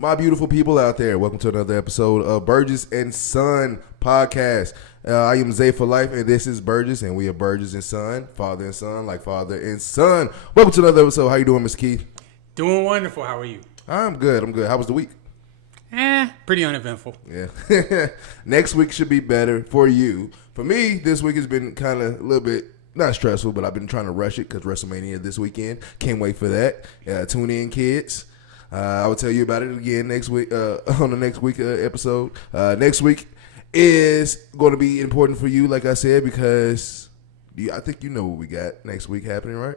my beautiful people out there? Welcome to another episode of Burgess&Son Podcast. I am Zay for life, and this is Burgess, and we are Burgess&Son, father and son, like father and son. Welcome to another episode. How you doing, Mr. Keith? Doing wonderful. How are you? I'm good. How was the week? Pretty uneventful. Yeah. Next week should be better for you. For me, this week has been kind of a little bit, not stressful, but I've been trying to rush it because WrestleMania this weekend. Can't wait for that. Tune in, kids. I will tell you about it again next week on the next week episode. Next week is going to be important for you, like I said, because I think you know what we got next week happening, right?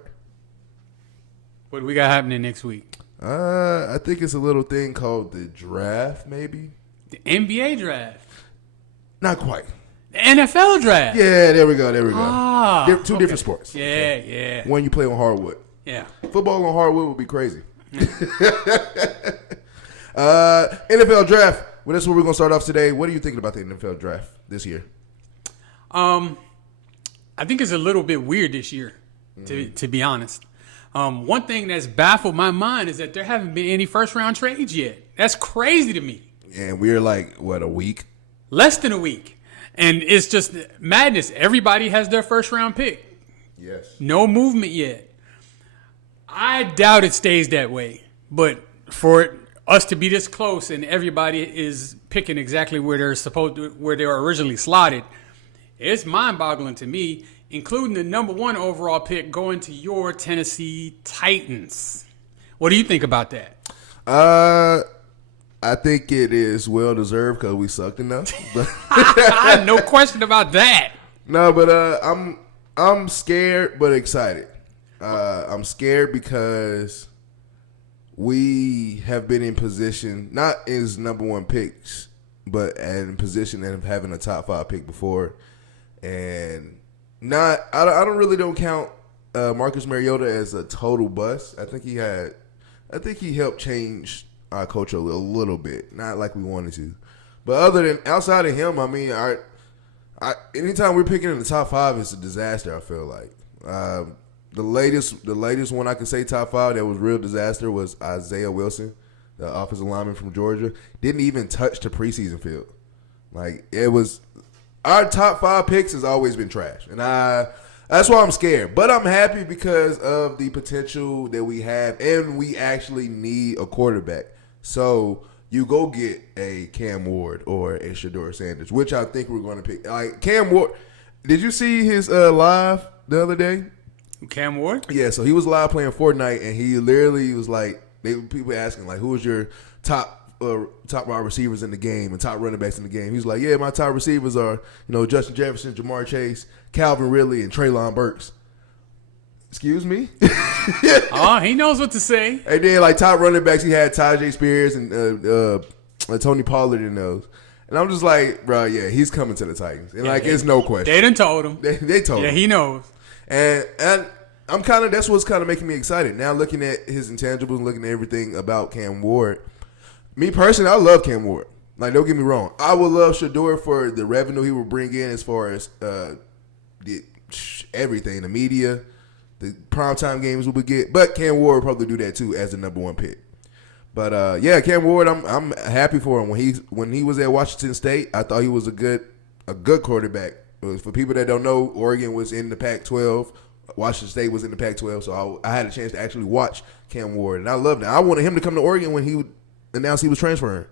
What do we got happening next week? I think it's a little thing called the draft, maybe. The NBA draft. Not quite. The NFL draft. Yeah, there we go. Two different sports. Yeah. One you play on hardwood. Yeah. Football on hardwood would be crazy. NFL draft. Well, that's where we're going to start off today. What are you thinking about the NFL draft this year? I think it's a little bit weird this year, to be honest. One thing that's baffled my mind is that there haven't been any first-round trades yet. That's crazy to me. And we're like, a week? Less than a week. And it's just madness. Everybody has their first-round pick. Yes. No movement yet. I doubt it stays that way. But for us to be this close and everybody is picking exactly where they were originally slotted, it's mind-boggling to me, including the number one overall pick going to your Tennessee Titans. What do you think about that? I think it is well deserved because we sucked enough. No question about that. No, but I'm scared but excited. I'm scared because we have been in position, not as number one picks, but in position of having a top 5 pick before, and I don't count Marcus Mariota as a total bust. I think he helped change our culture a little bit, not like we wanted to, but outside of him, I mean, anytime we're picking in the top 5, it's a disaster. I feel like the latest one I can say top 5 that was real disaster was Isaiah Wilson, the offensive lineman from Georgia. Didn't even touch the preseason field. Like, it was our top 5 picks has always been trash, and that's why I'm scared. But I'm happy because of the potential that we have, and we actually need a quarterback. So you go get a Cam Ward or a Shedeur Sanders, which I think we're going to pick. Like Cam Ward, did you see his live the other day? Cam Ward? Yeah, so he was live playing Fortnite, and he literally was like, people asking like, who is your top wide receivers in the game and top running backs in the game? He's like, yeah, my top receivers are, Justin Jefferson, Jamar Chase, Calvin Ridley, and Treylon Burks. Excuse me? He knows what to say. And then like top running backs, he had Tajay Spears and Tony Pollard in those. And I'm just like, bro, yeah, he's coming to the Titans. And it's no question. They done told him. They told him. Yeah, he knows. And that's what's kind of making me excited. Now looking at his intangibles, looking at everything about Cam Ward. Me personally, I love Cam Ward. Like, don't get me wrong. I would love Shedeur for the revenue he would bring in as far as everything, the media, the primetime games we would get. But Cam Ward would probably do that too as the number one pick. But Cam Ward, I'm happy for him. When he was at Washington State, I thought he was a good quarterback. For people that don't know, Oregon was in the Pac-12. Washington State was in the Pac-12, so I had a chance to actually watch Cam Ward, and I loved it. I wanted him to come to Oregon when he announced he was transferring.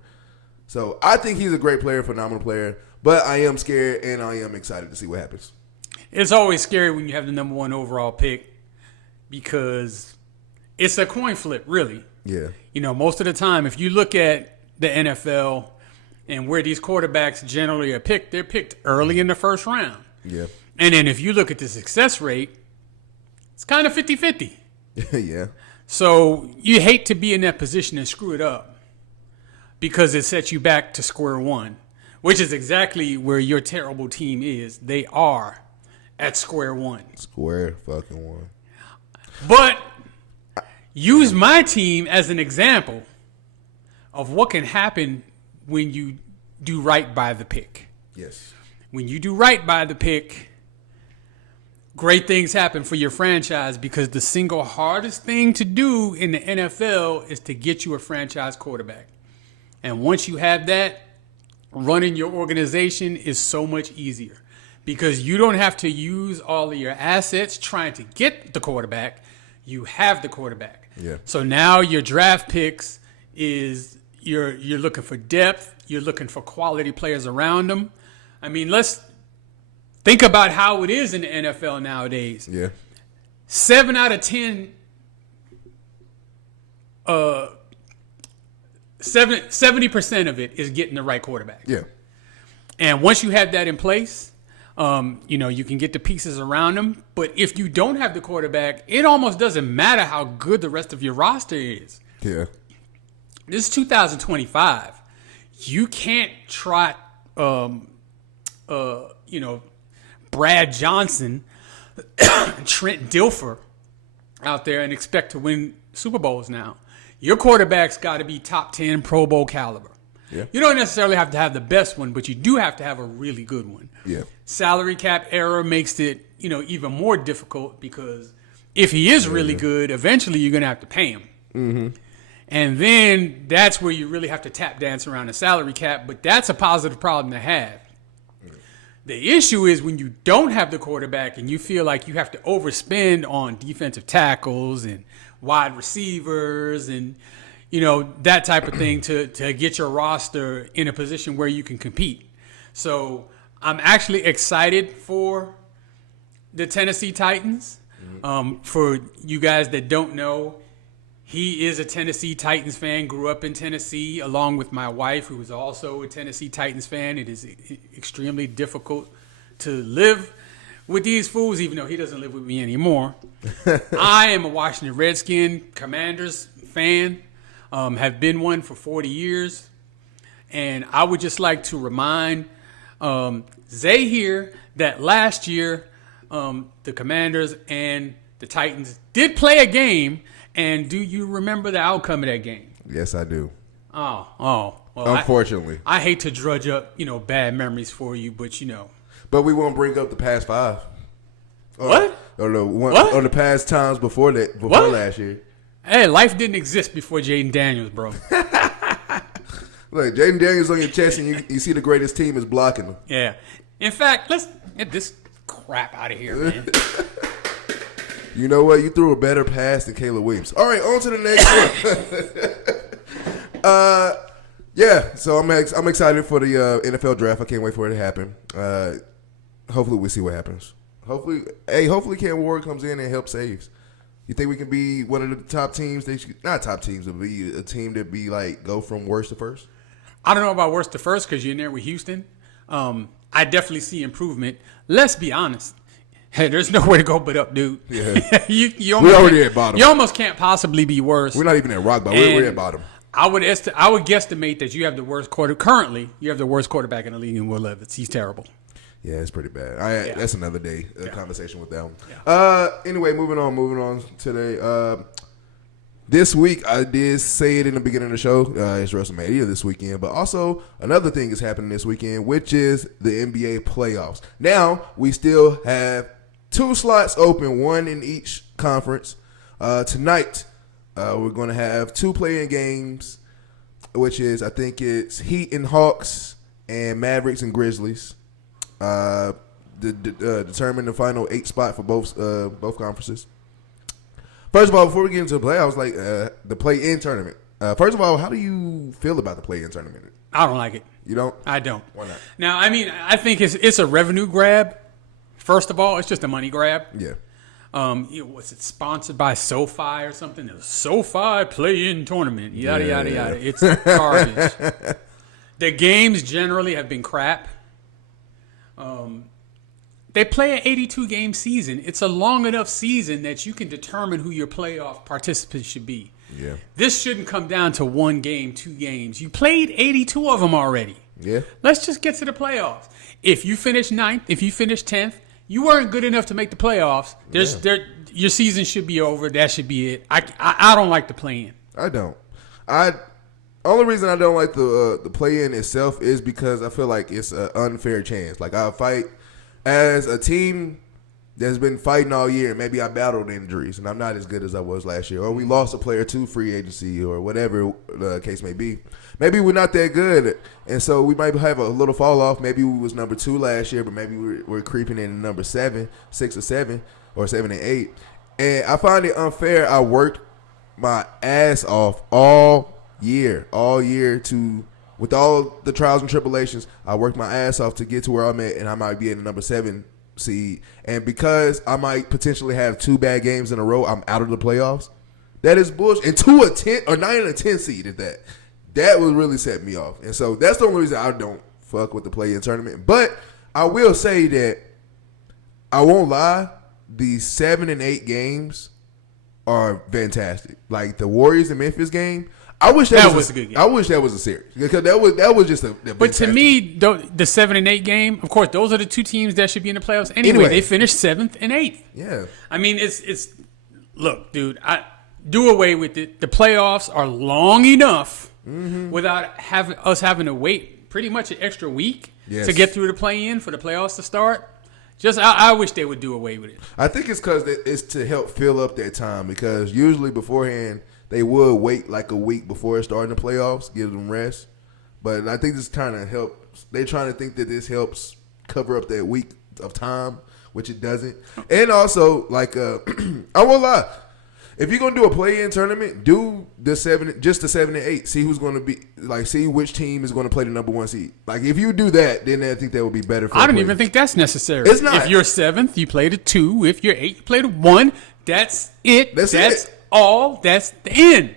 So I think he's a great player, phenomenal player, but I am scared and I am excited to see what happens. It's always scary when you have the number one overall pick because it's a coin flip, really. Yeah. Most of the time, if you look at the NFL and where these quarterbacks generally are picked, they're picked early in the first round. Yeah. And then if you look at the success rate, it's kind of 50-50. Yeah. So you hate to be in that position and screw it up because it sets you back to square one, which is exactly where your terrible team is. They are at square one. Square fucking one. But use my team as an example of what can happen when you do right by the pick. Yes. When you do right by the pick, great things happen for your franchise because the single hardest thing to do in the NFL is to get you a franchise quarterback. And once you have that, running your organization is so much easier because you don't have to use all of your assets trying to get the quarterback. You have the quarterback. Yeah. So now your draft picks is you're looking for depth. You're looking for quality players around them. I mean, let's think about how it is in the NFL nowadays. Yeah. 7 out of 10, 70% of it is getting the right quarterback. Yeah. And once you have that in place, you can get the pieces around them. But if you don't have the quarterback, it almost doesn't matter how good the rest of your roster is. Yeah. This is 2025. You can't trot, Brad Johnson, Trent Dilfer out there and expect to win Super Bowls now. Your quarterback's got to be top 10 Pro Bowl caliber. Yeah. You don't necessarily have to have the best one, but you do have to have a really good one. Yeah. Salary cap error makes it, even more difficult because if he is really good, eventually you're going to have to pay him. Mm-hmm. And then that's where you really have to tap dance around the salary cap, but that's a positive problem to have. The issue is when you don't have the quarterback and you feel like you have to overspend on defensive tackles and wide receivers and, that type of thing to get your roster in a position where you can compete. So I'm actually excited for the Tennessee Titans. For you guys that don't know, he is a Tennessee Titans fan, grew up in Tennessee, along with my wife, who is also a Tennessee Titans fan. It is extremely difficult to live with these fools, even though he doesn't live with me anymore. I am a Washington Redskin Commanders fan, have been one for 40 years. And I would just like to remind Zay here that last year the Commanders and the Titans did play a game. And do you remember the outcome of that game? Yes, I do. Oh. Well, unfortunately. I hate to drudge up, bad memories for you, but But we won't bring up the past 5. What? Or the past times before last year. Hey, life didn't exist before Jaden Daniels, bro. Look, Jaden Daniels on your chest, and you see the greatest team is blocking them. Yeah. In fact, let's get this crap out of here, man. You know what? You threw a better pass than Caleb Williams. All right, on to the next one. Yeah, so I'm excited for the NFL draft. I can't wait for it to happen. Hopefully we'll see what happens. Hopefully Cam Ward comes in and helps saves. You think we can be one of the top teams? Not top teams, but be a team that be like go from worst to first? I don't know about worst to first because you're in there with Houston. I definitely see improvement. Let's be honest. Hey, there's nowhere to go but up, dude. Yeah. we already at bottom. You almost can't possibly be worse. We're not even at rock bottom. We're at bottom. I would guesstimate that you have the worst quarterback in the league in Will Levis. He's terrible. Yeah, it's pretty bad. That's another day conversation with that one. Yeah. Anyway, moving on today. This week, I did say it in the beginning of the show. It's WrestleMania this weekend, but also another thing is happening this weekend, which is the NBA playoffs. Now, we still have 2 slots open, 1 in each conference. Tonight, we're going to have 2 play-in games, which is, I think it's Heat and Hawks and Mavericks and Grizzlies. Determine the final 8 spot for both conferences. First of all, before we get into the playoffs, like the play-in tournament. First of all, how do you feel about the play-in tournament? I don't like it. You don't? I don't. Why not? Now, I mean, I think it's a revenue grab. First of all, it's just a money grab. Yeah. Was it sponsored by SoFi or something? The SoFi play-in tournament. Yada, yada, yada. It's garbage. The games generally have been crap. They play an 82-game season. It's a long enough season that you can determine who your playoff participants should be. Yeah. This shouldn't come down to 1 game, 2 games. You played 82 of them already. Yeah. Let's just get to the playoffs. If you finish 9th, if you finish 10th, you weren't good enough to make the playoffs. Your season should be over. That should be it. I don't like the play-in. I don't. Only reason I don't like the play-in itself is because I feel like it's an unfair chance. Like, I'll fight as a team that's been fighting all year. Maybe I battled injuries, and I'm not as good as I was last year. Or we lost a player to free agency or whatever the case may be. Maybe we're not that good, and so we might have a little fall off. Maybe we was number 2 last year, but maybe we're creeping in number 7, 6 or 7, or 7 and 8. And I find it unfair. I worked my ass off all year with all the trials and tribulations. I worked my ass off to get to where I'm at, and I might be in the number 7 seed. And because I might potentially have 2 bad games in a row, I'm out of the playoffs. That is bullshit. And 2 or 10 or 9 and a 10 seed at that. That would really set me off. And so that's the only reason I don't fuck with the play-in tournament. But I will say that I won't lie, the 7 and 8 games are fantastic. Like the Warriors and Memphis game, I wish that was a good game. I wish that was a series because that was just a. But to me, the 7 and 8 game, of course, those are the 2 teams that should be in the playoffs anyway. They finished 7th and 8th. Yeah. I mean, it's look, dude. I do away with it. The playoffs are long enough without having to wait pretty much an extra week to get through the play-in for the playoffs to start. I wish they would do away with it. I think it's because it's to help fill up that time because usually beforehand they would wait like a week before starting the playoffs, give them rest. But I think this kind of helps. They're trying to think that this helps cover up that week of time, which it doesn't. And also, like, I won't lie. If you're gonna do a play-in tournament, do the 7 and 8. See who's gonna be see which team is gonna play the number 1 seed. Like if you do that, then I think that would be better. I don't even think that's necessary. It's not. If you're 7th, you play the 2. If you're 8, you play the 1. That's it. That's it. All. That's the end.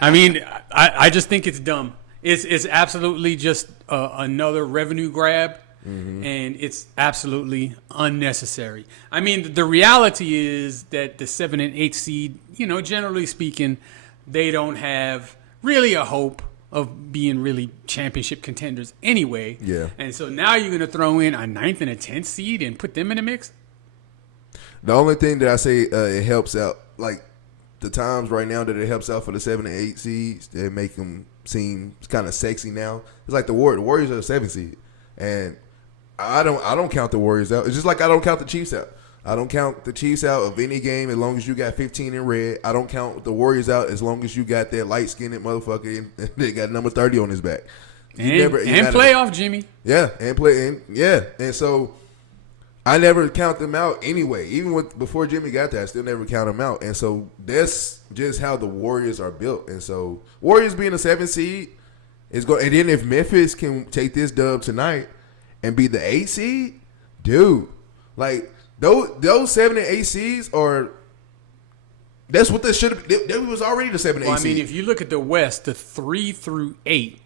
I mean, I just think it's dumb. It's absolutely just another revenue grab. And it's absolutely unnecessary. I mean, the reality is that the 7 and 8 seed, generally speaking, they don't have really a hope of being really championship contenders anyway. Yeah. And so now you're going to throw in a 9th and a 10th seed and put them in the mix? The only thing that I say it helps out, like the times right now that it helps out for the 7 and 8 seeds, they make them seem kind of sexy now. It's like the Warriors are a 7 seed. And I don't count the Warriors out. It's just like I don't count the Chiefs out. I don't count the Chiefs out of any game as long as you got 15 in red. I don't count the Warriors out as long as you got that light-skinned motherfucker and they got number 30 on his back. And playoff Jimmy. Yeah, and so I never count them out anyway. Even before Jimmy got there, I still never count them out. And so that's just how the Warriors are built. And so Warriors being a 7 seed is going. And then if Memphis can take this dub tonight and be the 8 seed, dude, like those 7 and 8 seeds are. That's what they should have. They was already the 7 and 8 seed. I mean, if you look at the West, the 3 through 8,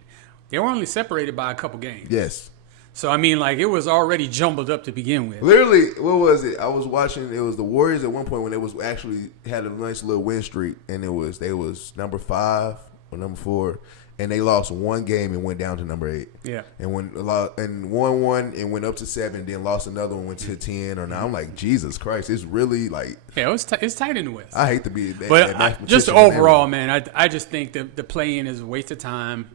they were only separated by a couple games. Yes. So I mean, like it was already jumbled up to begin with. Literally, what was it? I was watching. It was the Warriors at one point when they was actually had a nice little win streak, and they was number 5 or number 4. And they lost one game and went down to number 8. Yeah. And won one and went up to 7, then lost another one, went to 10 or 9. I'm like, Jesus Christ, it's really like. Yeah, it's tight in the West. I hate to be that. But just overall, man, I just think the play-in is a waste of time.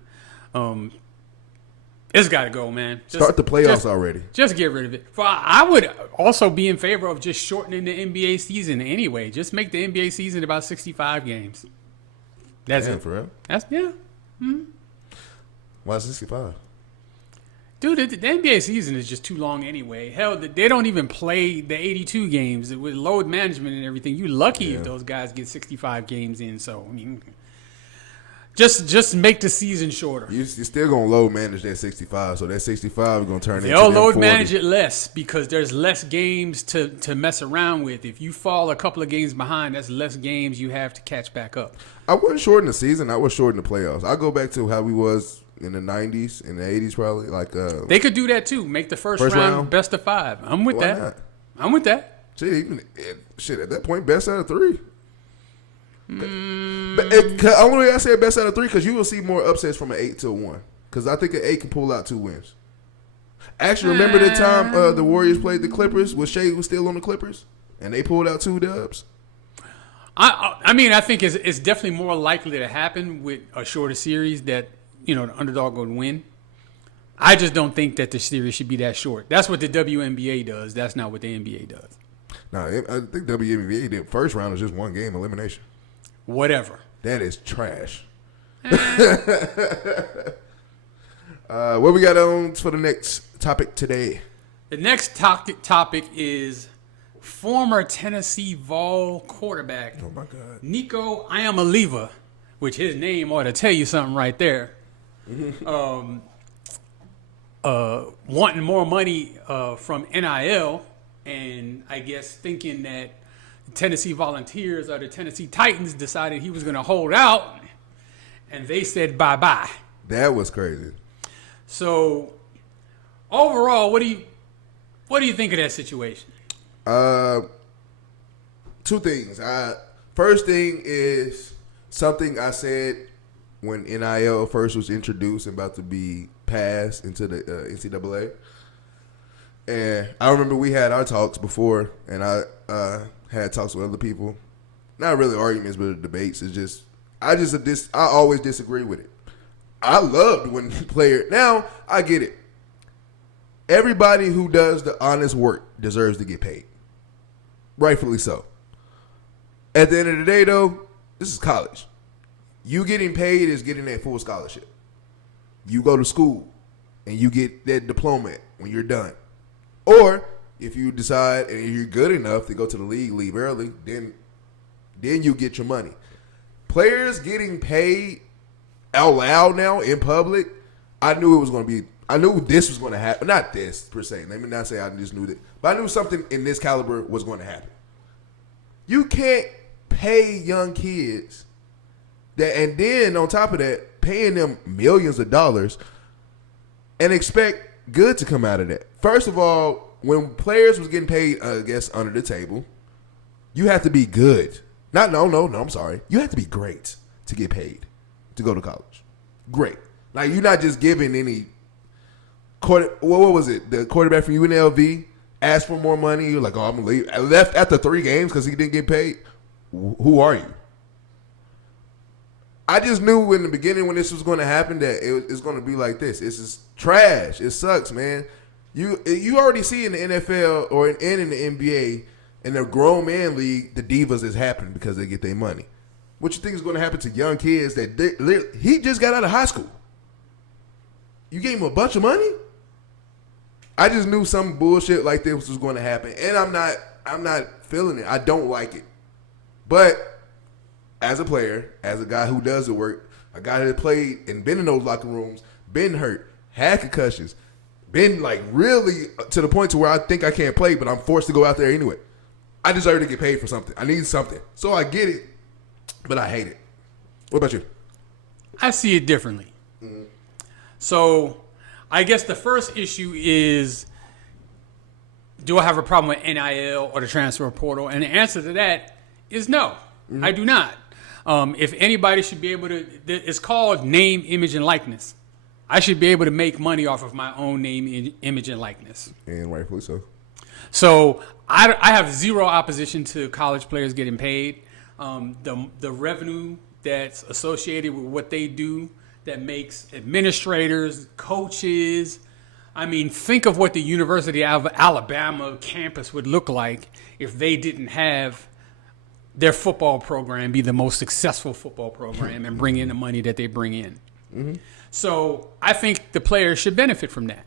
It's got to go, man. Start the playoffs already. Just get rid of it. I would also be in favor of just shortening the NBA season anyway. Just make the NBA season about 65 games. That's it. For real? Yeah. Mm-hmm. Why 65? Dude, the NBA season is just too long anyway. Hell, they don't even play the 82 games with load management and everything. You're lucky if those guys get 65 games in. So, I mean, just make the season shorter. You're still going to load manage that 65, so that 65 is going to turn into They'll load manage it less because there's less games to mess around with. If you fall a couple of games behind, that's less games you have to catch back up. I wouldn't shorten the season. I would shorten the playoffs. I go back to how we was in the 90s, in the 80s probably. They could do that too. Make the first round best of 5. I'm with that. Not? I'm with that. Shit, at that point, best out of 3. But only way I say best out of 3 because you will see more upsets from an 8 to a 1. Because I think an 8 can pull out 2 wins. Actually, remember the time the Warriors played the Clippers when Shea was still on the Clippers? And they pulled out 2 dubs? I mean, I think it's definitely more likely to happen with a shorter series that, the underdog would win. I just don't think that the series should be that short. That's what the WNBA does. That's not what the NBA does. Nah, I think WNBA did first round was just one game elimination. Whatever. That is trash. What we got on for the next topic today? The next topic is former Tennessee Vol quarterback. Oh my God. Nico Iamaleava, which his name ought to tell you something right there. Wanting more money from NIL, and I guess thinking that the Tennessee Volunteers or the Tennessee Titans decided he was going to hold out, and they said bye-bye. That was crazy. So, overall, what do you think of that situation? Two things. First thing is something I said when NIL first was introduced and about to be passed into the NCAA. And I remember we had our talks before, and I had talks with other people. Not really arguments, but debates. It's just I always disagree with it. I loved when player. Now I get it. Everybody who does the honest work deserves to get paid. Rightfully so. At the end of the day, though, this is college. You getting paid is getting that full scholarship. You go to school and you get that diploma when you're done. Or if you decide and you're good enough to go to the league, leave early, then you get your money. Players getting paid out loud now in public, I knew this was going to happen. Not this, per se. Let me not say I just knew that. But I knew something in this caliber was going to happen. You can't pay young kids that, and then on top of that, paying them millions of dollars and expect good to come out of that. First of all, when players was getting paid, I guess, under the table, you have to be good. I'm sorry. You have to be great to get paid to go to college. Great. Like, you're not just giving any what was it? The quarterback from UNLV asked for more money. You're like, oh, I'm going to leave. I left after 3 games because he didn't get paid. Who are you? I just knew in the beginning when this was going to happen that it's going to be like this. This is trash. It sucks, man. You already see in the NFL or in the NBA, in the grown man league, the divas is happening because they get their money. What you think is going to happen to young kids that he just got out of high school? You gave him a bunch of money? I just knew some bullshit like this was going to happen, and I'm not feeling it. I don't like it. But as a player, as a guy who does the work, a guy that played and been in those locker rooms, been hurt, had concussions, been like really to the point to where I think I can't play, but I'm forced to go out there anyway. I deserve to get paid for something. I need something. So I get it, but I hate it. What about you? I see it differently. Mm-hmm. So I guess the first issue is, do I have a problem with NIL or the transfer portal? And the answer to that is no, I do not. If anybody should be able to, it's called name, image, and likeness. I should be able to make money off of my own name, image, and likeness. And rightfully so. So I have zero opposition to college players getting paid. The revenue that's associated with what they do that makes administrators, coaches. I mean, think of what the University of Alabama campus would look like if they didn't have their football program be the most successful football program and bring in the money that they bring in. Mm-hmm. So I think the players should benefit from that.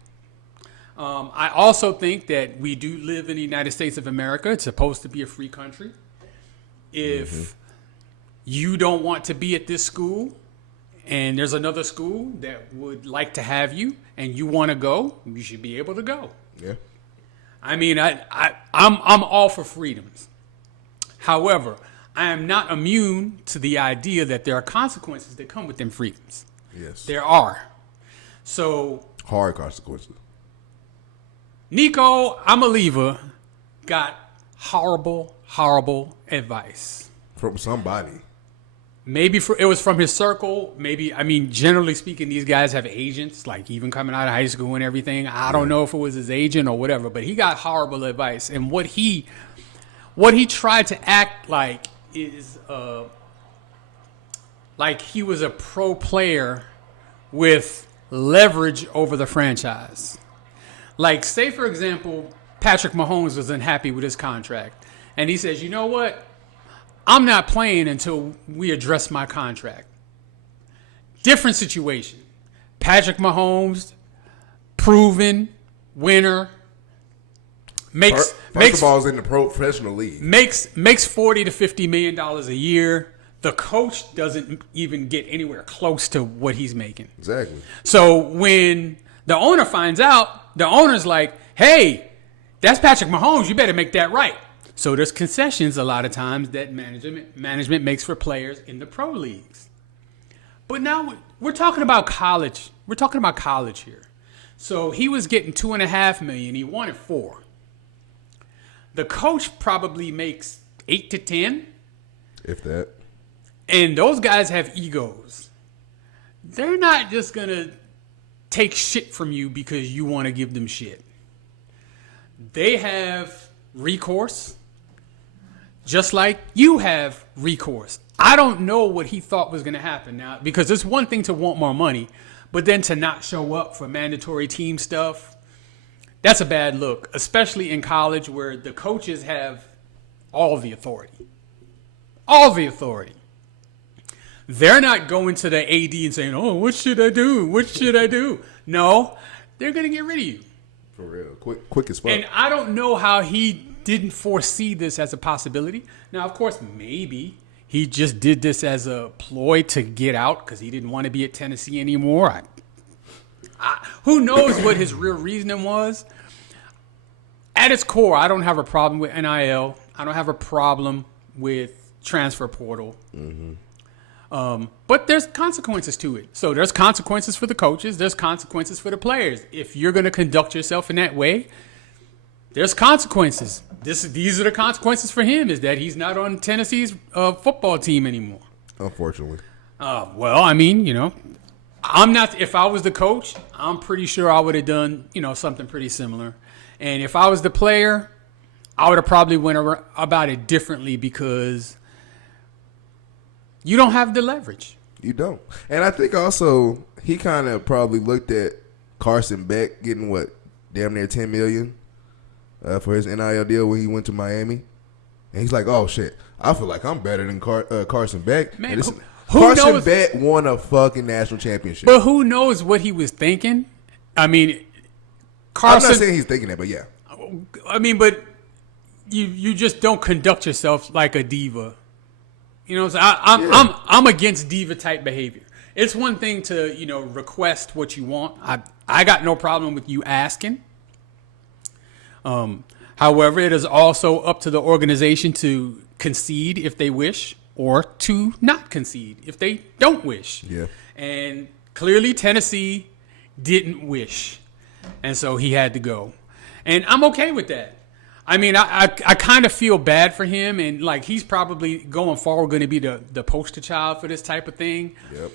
I also think that we do live in the United States of America. It's supposed to be a free country. If you don't want to be at this school and there's another school that would like to have you and you want to go, you should be able to go. Yeah. I mean, I'm all for freedoms. However, I am not immune to the idea that there are consequences that come with them freedoms. Yes. There are. So hard consequences. Nico Iamaleava got horrible advice. From somebody. Maybe it was from his circle. Maybe, I mean, generally speaking, these guys have agents, like even coming out of high school and everything. I don't know if it was his agent or whatever, but he got horrible advice. And what he tried to act like is like he was a pro player with leverage over the franchise. Like, say, for example, Patrick Mahomes was unhappy with his contract. and he says, you know what? I'm not playing until we address my contract. Different situation. Patrick Mahomes, proven winner, First of all, is in the professional league. Makes $40 to $50 million a year. The coach doesn't even get anywhere close to what he's making. Exactly. So when the owner finds out, the owner's like, hey, that's Patrick Mahomes. You better make that right. So there's concessions a lot of times that management makes for players in the pro leagues. But now we're talking about college. We're talking about college here. So he was getting $2.5 million. He wanted $4 million. The coach probably makes 8 to 10. If that. And those guys have egos. They're not just going to take shit from you because you want to give them shit. They have recourse, just like you have recourse. I don't know what he thought was going to happen now, because it's one thing to want more money, but then to not show up for mandatory team stuff, that's a bad look, especially in college where the coaches have all the authority. All the authority. They're not going to the AD and saying, oh, what should I do? What should I do? No, they're going to get rid of you. For real. Quick as fuck. And I don't know how he didn't foresee this as a possibility. Now, of course, maybe he just did this as a ploy to get out because he didn't want to be at Tennessee anymore. Who knows what his real reasoning was? At its core, I don't have a problem with NIL. I don't have a problem with transfer portal. Mm-hmm. But there's consequences to it. So there's consequences for the coaches. There's consequences for the players. If you're going to conduct yourself in that way, there's consequences. These are the consequences for him, is that he's not on Tennessee's football team anymore. Unfortunately. Well, I mean, I'm not. If I was the coach, I'm pretty sure I would have done, something pretty similar. And if I was the player, I would have probably went about it differently because you don't have the leverage. You don't. And I think also he kind of probably looked at Carson Beck getting damn near $10 million for his NIL deal when he went to Miami. And he's like, oh shit, I feel like I'm better than Carson Beck. Man, Carson Beck won a fucking national championship. But who knows what he was thinking? I mean, Carson. I'm not saying he's thinking that, but yeah. I mean, but you just don't conduct yourself like a diva. So I'm against diva type behavior. It's one thing to request what you want. I got no problem with you asking. However, it is also up to the organization to concede if they wish, or to not concede if they don't wish. Yeah. And clearly Tennessee didn't wish. And so he had to go. And I'm okay with that. I mean, I kind of feel bad for him, and like he's probably going forward going to be the poster child for this type of thing. Yep.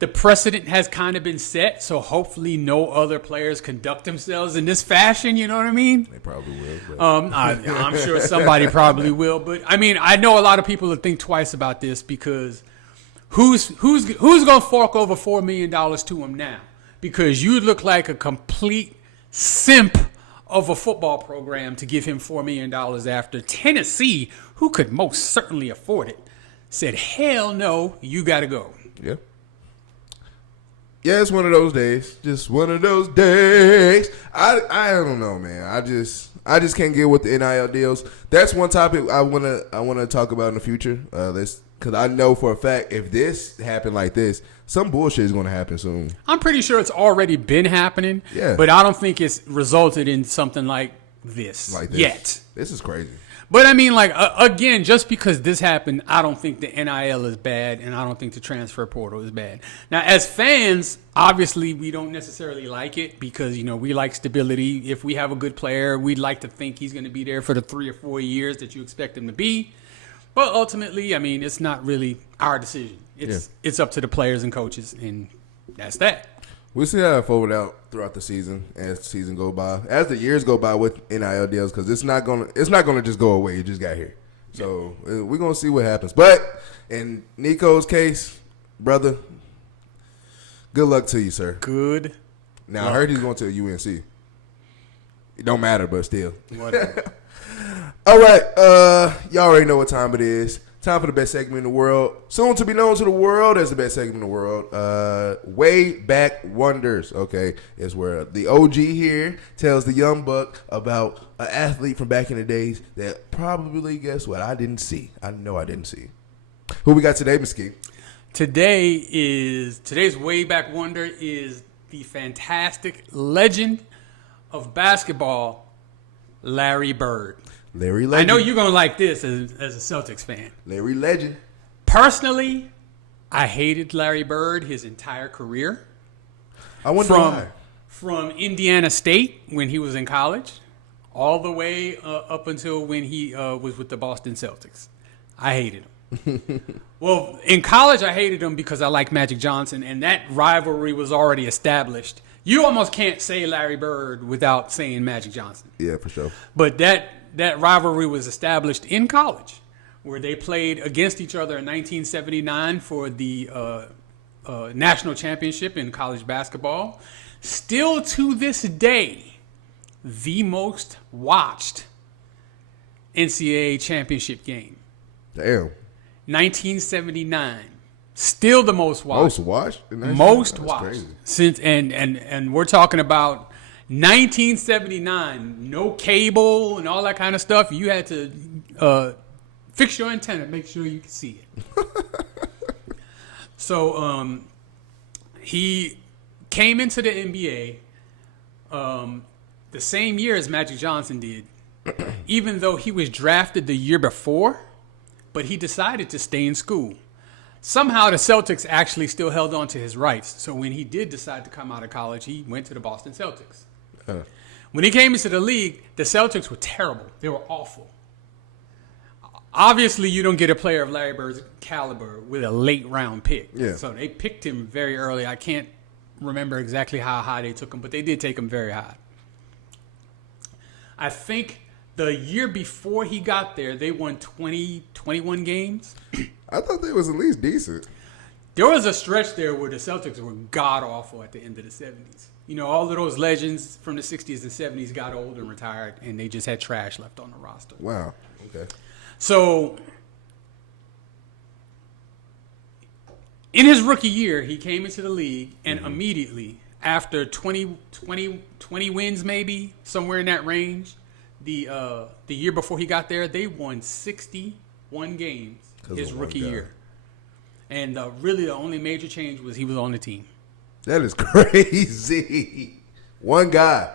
The precedent has kind of been set, so hopefully no other players conduct themselves in this fashion. You know what I mean? They probably will. I'm sure somebody probably will, but I mean, I know a lot of people that think twice about this because who's going to fork over $4 million to him now? Because you look like a complete simp of a football program to give him $4 million after Tennessee, who could most certainly afford it, said, hell no, you got to go. Yeah. Yeah, it's one of those days. Just one of those days. I don't know, man. I just can't get with the NIL deals. That's one topic I wanna talk about in the future. Because I know for a fact if this happened like this, some bullshit is going to happen soon. I'm pretty sure it's already been happening. Yeah. But I don't think it's resulted in something like this yet. This is crazy. But I mean, again, just because this happened, I don't think the NIL is bad, and I don't think the transfer portal is bad. Now, as fans, obviously, we don't necessarily like it because, we like stability. If we have a good player, we'd like to think he's going to be there for the 3 or 4 years that you expect him to be. But ultimately, I mean, it's not really our decision. It's up to the players and coaches, and that's that. We'll see how it fold out throughout the season as the season go by, as the years go by with NIL deals, because it's not gonna just go away. It just got here, so we're gonna see what happens. But in Nico's case, brother, good luck to you, sir. Good. Now I heard he's going to UNC. It don't matter, but still. Whatever. All right, y'all already know what time it is. Time for the best segment in the world. Soon to be known to the world as the best segment in the world. Way Back Wonders. Okay, it's where the OG here tells the young buck about an athlete from back in the days that probably, guess what, I didn't see. I know I didn't see. Who we got today, Ms. Key? Today's Way Back Wonder is the fantastic legend of basketball, Larry Bird. Larry Legend. I know you're going to like this as a Celtics fan. Larry Legend. Personally, I hated Larry Bird his entire career. I wonder why. From Indiana State when he was in college, all the way up until when he was with the Boston Celtics. I hated him. Well, in college, I hated him because I liked Magic Johnson, and that rivalry was already established. You almost can't say Larry Bird without saying Magic Johnson. Yeah, for sure. But that rivalry was established in college, where they played against each other in 1979 for the national championship in college basketball. Still to this day, the most watched NCAA championship game. Damn. 1979. Still the most watched. Most watched? Most That's watched. crazy. Since and we're talking about 1979, no cable and all that kind of stuff. You had to fix your antenna, make sure you can see it. So he came into the NBA the same year as Magic Johnson did, even though he was drafted the year before, but he decided to stay in school. Somehow the Celtics actually still held on to his rights. So when he did decide to come out of college, he went to the Boston Celtics. When he came into the league, the Celtics were terrible. They were awful. Obviously, you don't get a player of Larry Bird's caliber with a late round pick. Yeah. So they picked him very early. I can't remember exactly how high they took him, but they did take him very high. I think the year before he got there, they won 21 games. I thought they was at least decent. There was a stretch there where the Celtics were god-awful at the end of the 70s. You know, all of those legends from the 60s and 70s got old and retired, and they just had trash left on the roster. Wow. Okay. So, in his rookie year, he came into the league, and immediately, after 20 wins maybe, somewhere in that range, the year before he got there, they won 61 games his rookie year. And really the only major change was he was on the team. That is crazy. One guy.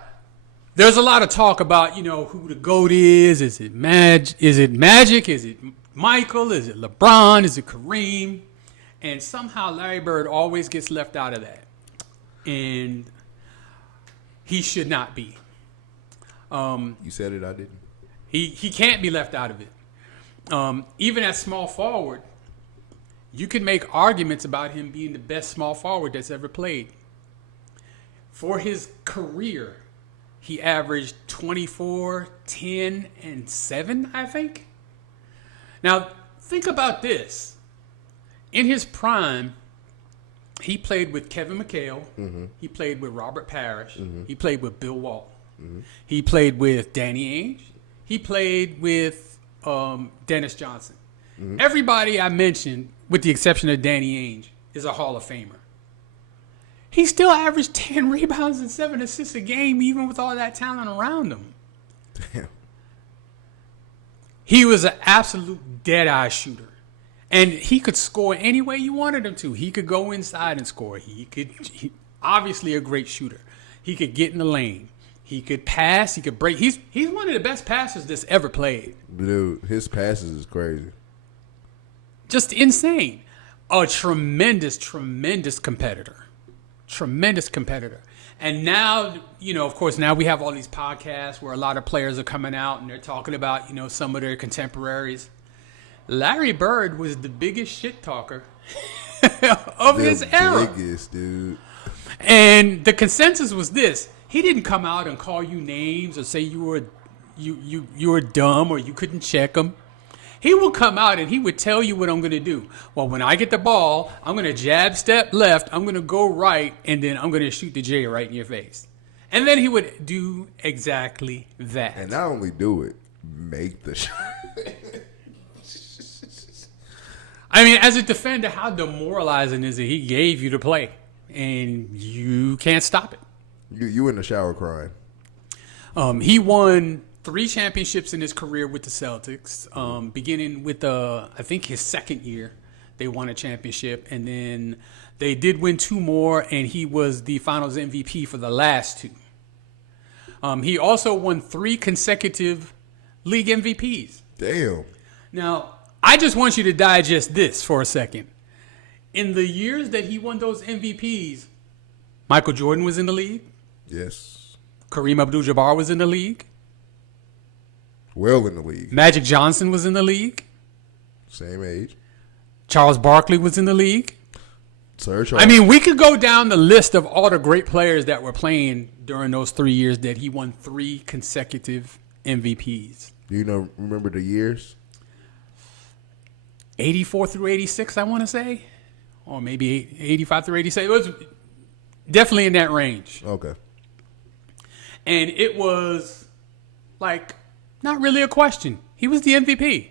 There's a lot of talk about, you know, who the GOAT is. Is it Magic? Is it Michael? Is it LeBron? Is it Kareem? And somehow Larry Bird always gets left out of that. And he should not be. You said it, I didn't. He can't be left out of it. Even at small forward, you can make arguments about him being the best small forward that's ever played. For his career, he averaged 24, 10, and 7, I think. Now, think about this. In his prime, he played with Kevin McHale. Mm-hmm. He played with Robert Parrish. Mm-hmm. He played with Bill Walton. Mm-hmm. He played with Danny Ainge. He played with Dennis Johnson. Mm-hmm. Everybody I mentioned, with the exception of Danny Ainge, is a Hall of Famer. He still averaged 10 rebounds and 7 assists a game, even with all that talent around him. Damn. He was an absolute dead-eye shooter. And he could score any way you wanted him to. He could go inside and score. He obviously a great shooter. He could get in the lane. He could pass. He could break. He's one of the best passers that's ever played. Dude, his passes is crazy. Just insane. A tremendous, tremendous competitor. Tremendous competitor. And now, you know, of course, now we have all these podcasts where a lot of players are coming out and they're talking about, you know, some of their contemporaries. Larry Bird was the biggest shit talker of his era. The biggest, dude. And the consensus was this. He didn't come out and call you names or say you were dumb or you couldn't check him. He would come out and he would tell you what I'm going to do. Well, when I get the ball, I'm going to jab step left, I'm going to go right, and then I'm going to shoot the J right in your face. And then he would do exactly that. And not only do it, make the shot. I mean, as a defender, how demoralizing is it? He gave you the play, and you can't stop it. You in the shower crying. He won 3 championships in his career with the Celtics, beginning with, I think, his second year. They won a championship, and then they did win 2 more, and he was the Finals MVP for the last 2. He also won 3 consecutive league MVPs. Damn. Now, I just want you to digest this for a second. In the years that he won those MVPs, Michael Jordan was in the league. Yes. Kareem Abdul-Jabbar was in the league. Well in the league. Magic Johnson was in the league. Same age. Charles Barkley was in the league. Sir Charles. I mean, we could go down the list of all the great players that were playing during those 3 years that he won 3 consecutive MVPs. Do you remember the years? 84 through 86, I want to say. Or maybe 85 through 86. It was definitely in that range. Okay. And it was like not really a question. He was the MVP.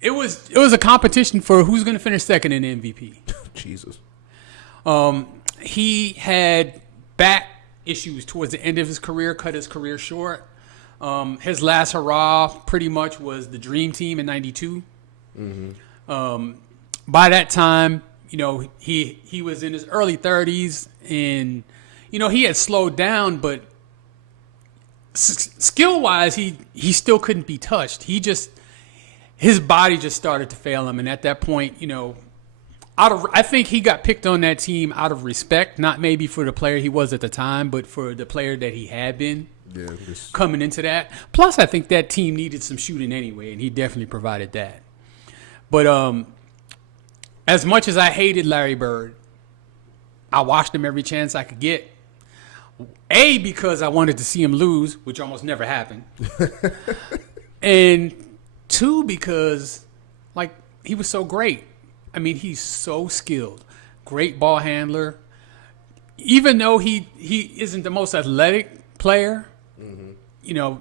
It was a competition for who's going to finish second in the MVP. Jesus. He had back issues towards the end of his career, cut his career short. His last hurrah pretty much was the Dream Team in '92. Mm-hmm. By that time, he was in his early 30s, and he had slowed down, but skill-wise, he still couldn't be touched. His body just started to fail him, and at that point, I think he got picked on that team out of respect, not maybe for the player he was at the time, but for the player that he had been coming into that. Plus, I think that team needed some shooting anyway, and he definitely provided that. But as much as I hated Larry Bird, I watched him every chance I could get. A, because I wanted to see him lose, which almost never happened. And 2, because he was so great. I mean, he's so skilled. Great ball handler. Even though he isn't the most athletic player,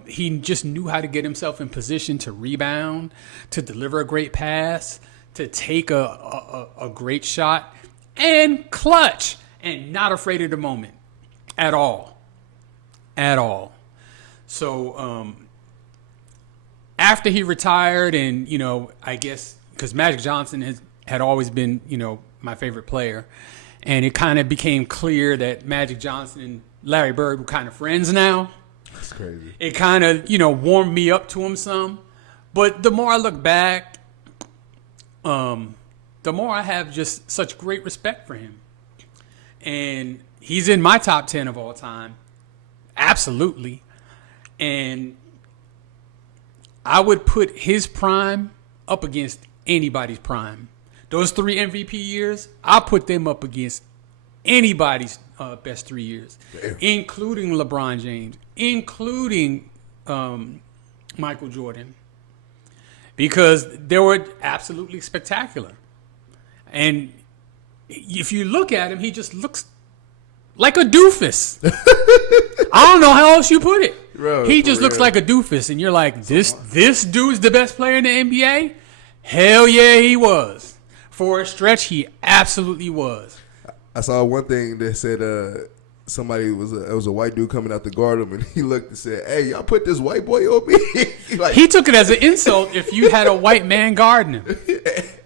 he just knew how to get himself in position to rebound, to deliver a great pass, to take a great shot, and clutch, and not afraid of the moment at all. At all. So after he retired, and, I guess because Magic Johnson had always been, my favorite player, and it kind of became clear that Magic Johnson and Larry Bird were kind of friends now. That's crazy. It kind of, warmed me up to him some. But the more I look back, the more I have just such great respect for him. And he's in my top 10 of all time. Absolutely. And I would put his prime up against anybody's prime. Those 3 MVP years, I put them up against anybody's best 3 years, including LeBron James, including Michael Jordan, because they were absolutely spectacular. And if you look at him, he just looks like a doofus. I don't know how else you put it. Bro, he just looks like a doofus, and you're like, this dude's the best player in the NBA? Hell yeah, he was. For a stretch, he absolutely was. I saw one thing that said it was a white dude coming out to guard him, and he looked and said, "Hey, y'all put this white boy on me." He took it as an insult if you had a white man guarding him.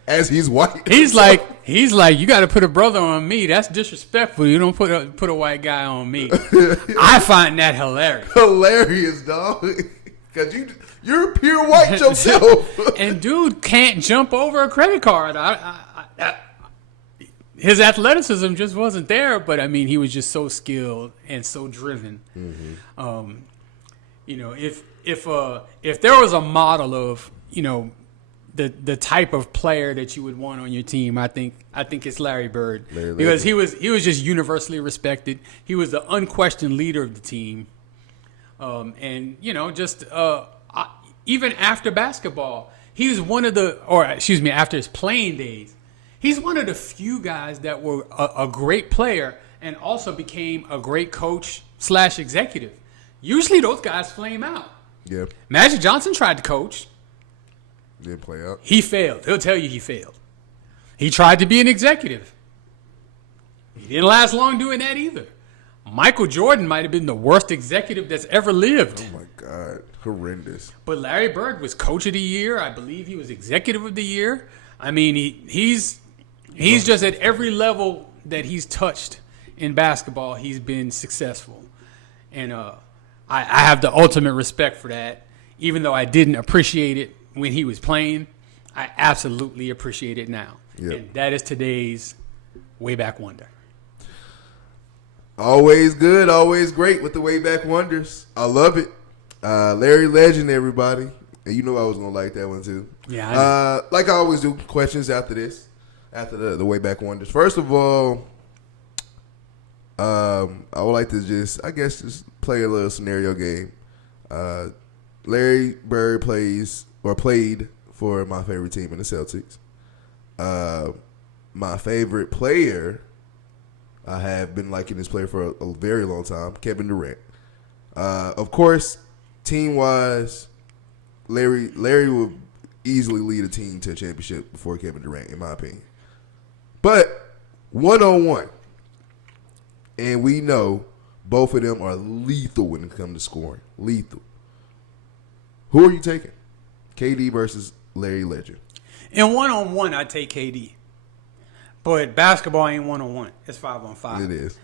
As he's white. He's like, you got to put a brother on me. That's disrespectful. You don't put a white guy on me. I find that hilarious. Hilarious, dog. Because you're pure white yourself. And dude can't jump over a credit card. His athleticism just wasn't there, but I mean, he was just so skilled and so driven. Mm-hmm. If there was a model of, the type of player that you would want on your team, I think it's Larry Bird. Because he was just universally respected. He was the unquestioned leader of the team. Even after basketball, he was after his playing days, he's one of the few guys that were a great player and also became a great coach / executive. Usually those guys flame out. Yeah. Magic Johnson tried to coach. Didn't play out. He failed. He'll tell you he failed. He tried to be an executive. He didn't last long doing that either. Michael Jordan might have been the worst executive that's ever lived. Oh, my God. Horrendous. But Larry Bird was coach of the year. I believe he was executive of the year. I mean, he's just at every level that he's touched in basketball, he's been successful. And I have the ultimate respect for that. Even though I didn't appreciate it when he was playing, I absolutely appreciate it now. Yep. And that is today's way back wonder. Always good, always great with the way back wonders. I love it. Larry Legend, everybody. And you know I was going to like that one too. Yeah, I know. Like I always do, questions after this, after the way back wonders. First of all, I would like to just play a little scenario game. Larry Bird played for my favorite team in the Celtics. My favorite player, I have been liking this player for a very long time, Kevin Durant. Of course, team-wise, Larry would easily lead a team to a championship before Kevin Durant, in my opinion. But one-on-one, and we know both of them are lethal when it comes to scoring. Lethal. Who are you taking? KD versus Larry Legend. In one-on-one, I take KD. But basketball ain't one-on-one. It's 5-on-5. It is.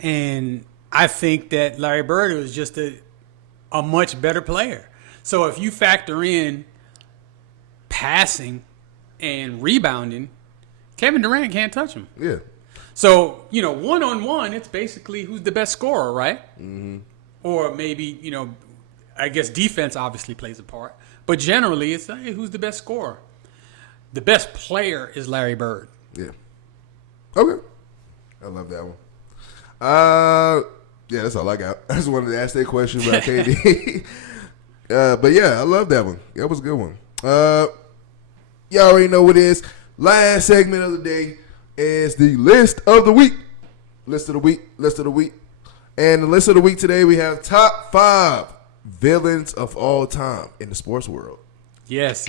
And I think that Larry Bird was just a much better player. So if you factor in passing and rebounding, Kevin Durant can't touch him. Yeah. So, one-on-one, it's basically who's the best scorer, right? Mm-hmm. Or maybe, I guess defense obviously plays a part. But generally, it's who's the best scorer. The best player is Larry Bird. Yeah. Okay. I love that one. Yeah, that's all I got. I just wanted to ask that question about KD. But yeah, I love that one. That was a good one. Y'all already know what it is. Last segment of the day is the list of the week. List of the week. And the list of the week today, we have top 5 villains of all time in the sports world. Yes.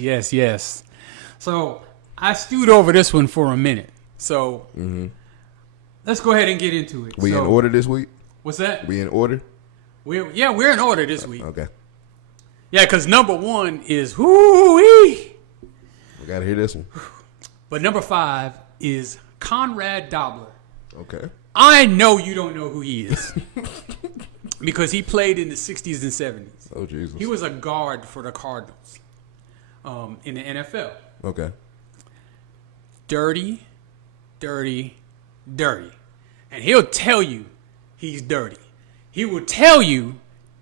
So I stewed over this one for a minute. So let's go ahead and get into it. We in order this week? What's that? We in order? We're in order this week. Okay. Yeah, because number 1 is whoo-wee. We got to hear this one. But number 5 is Conrad Dobler. Okay. I know you don't know who he is because he played in the 60s and 70s. Oh, Jesus. He was a guard for the Cardinals in the NFL. Okay. Dirty. And he'll tell you he's dirty. He will tell you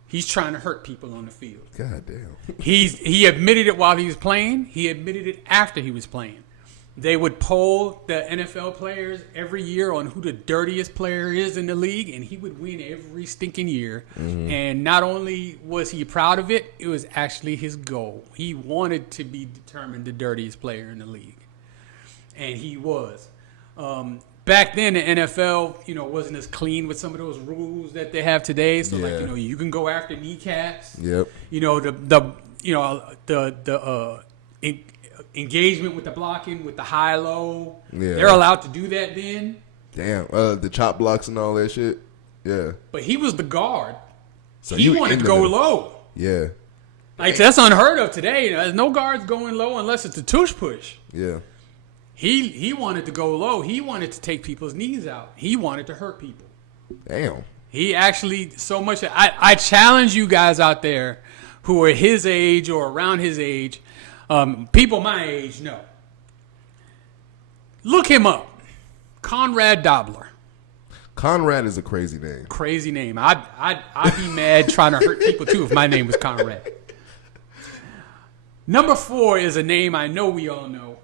he's trying to hurt people on the field. God damn. He admitted it while he was playing. He admitted it after he was playing. They would poll the NFL players every year on who the dirtiest player is in the league, and he would win every stinking year. Mm-hmm. And not only was he proud of it, it was actually his goal. He wanted to be determined the dirtiest player in the league. And he was. Back then, the NFL, wasn't as clean with some of those rules that they have today. So, you can go after kneecaps. Yep. Engagement with the blocking, with the high-low. Yeah. They're allowed to do that then. Damn. The chop blocks and all that shit. Yeah. But he was the guard. So he wanted to go low. Yeah. Like, that's unheard of today. There's no guards going low unless it's a tush push. Yeah. He wanted to go low. He wanted to take people's knees out. He wanted to hurt people. Damn. He actually, so much. I challenge you guys out there who are his age or around his age, people my age know. Look him up. Conrad Dobler. Conrad is a crazy name. Crazy name. I'd be mad trying to hurt people too if my name was Conrad. Number 4 is a name I know we all know.